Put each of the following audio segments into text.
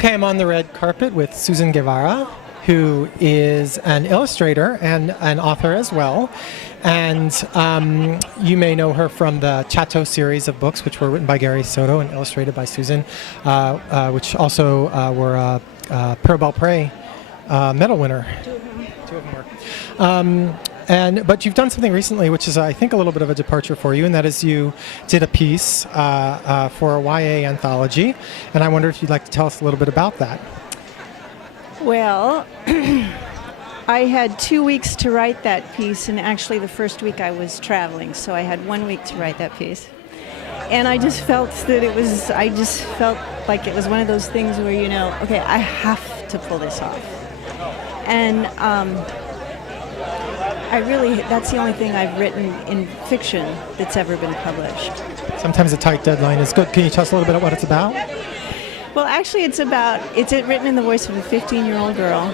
Okay, I'm on the red carpet with Susan Guevara, who is an illustrator and an author as well. And you may know her from the Chateau series of books, which were written by Gary Soto and illustrated by Susan, which also were a Pearl Belpré medal winner. Two of them were. But you've done something recently, which is, I think, a little bit of a departure for you, and that is you did a piece for a YA anthology, and I wonder if you'd like to tell us a little bit about that. Well, I had 2 weeks to write that piece, and actually the first week I was traveling, so I had 1 week to write that piece. And I just felt that I just felt like it was one of those things where, okay, I have to pull this off. And that's the only thing I've written in fiction that's ever been published. Sometimes a tight deadline is good. Can you tell us a little bit about what it's about? Well, actually, it's written in the voice of a 15-year-old girl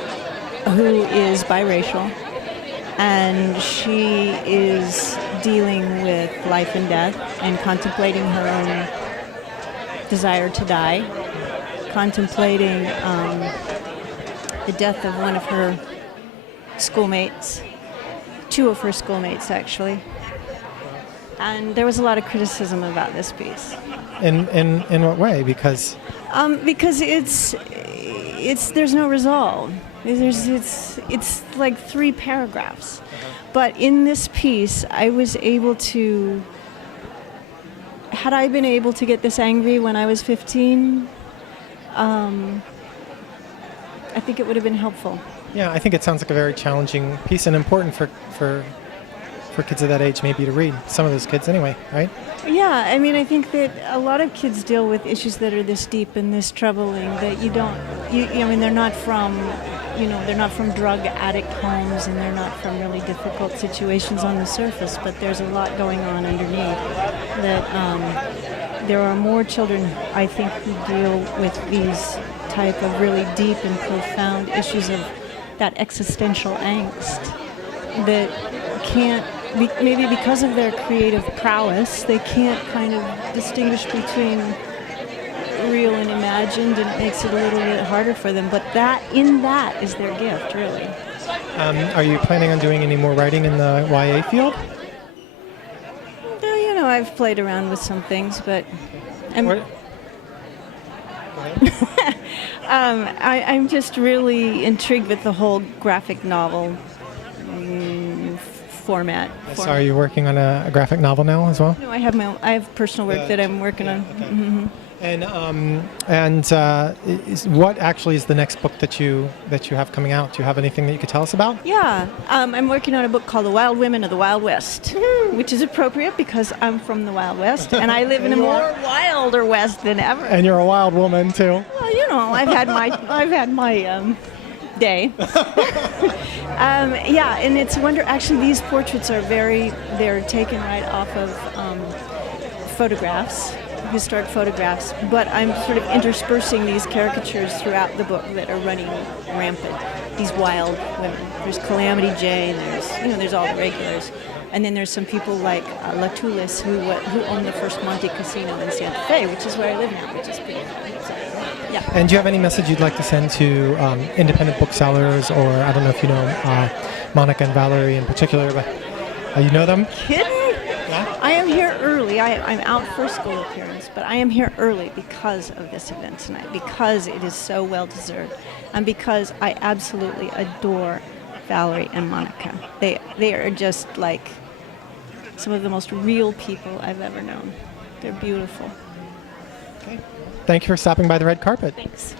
who is biracial, and she is dealing with life and death and contemplating her own desire to die, contemplating the death of one of her schoolmates, two of her schoolmates, actually. And there was a lot of criticism about this piece. In what way? Because there's no resolve. It's like 3 paragraphs. But in this piece, I was able to. Had I been able to get this angry when I was 15, I think it would have been helpful. Yeah, I think it sounds like a very challenging piece and important for kids of that age maybe to read. Some of those kids anyway, right? Yeah, I mean, I think that a lot of kids deal with issues that are this deep and this troubling that they're not from drug addict homes, and they're not from really difficult situations on the surface, but there's a lot going on underneath. That there are more children, I think, who deal with these type of really deep and profound issues of that existential angst that can't, maybe because of their creative prowess, they can't kind of distinguish between real and imagined, and it makes it a little bit harder for them. But that is their gift, really. Are you planning on doing any more writing in the YA field? No, I've played around with some things, but I'm just really intrigued with the whole graphic novel format. So are you working on a graphic novel now as well? No, I have personal work that I'm working on. Okay. Mm-hmm. What actually is the next book that you have coming out? Do you have anything that you could tell us about? Yeah, I'm working on a book called The Wild Women of the Wild West, which is appropriate because I'm from the Wild West, and I live in a more wilder West than ever. And you're a wild woman too. Well, I've had my day. Yeah, and it's actually these portraits are they're taken right off of photographs, historic photographs, but I'm sort of interspersing these caricatures throughout the book that are running rampant. These wild women. There's Calamity Jane, there's all the regulars. And then there's some people like Latulis who owned the first Monte Casino in Santa Fe, which is where I live now, which is pretty yeah. And do you have any message you'd like to send to independent booksellers, or I don't know if you know Monica and Valerie in particular, but you know them? Kidding? Yeah? I am here early. I'm out for a school appearance, but I am here early because of this event tonight, because it is so well deserved, and because I absolutely adore Valerie and Monica. They are just like some of the most real people I've ever known. They're beautiful. Okay. Thank you for stopping by the red carpet. Thanks.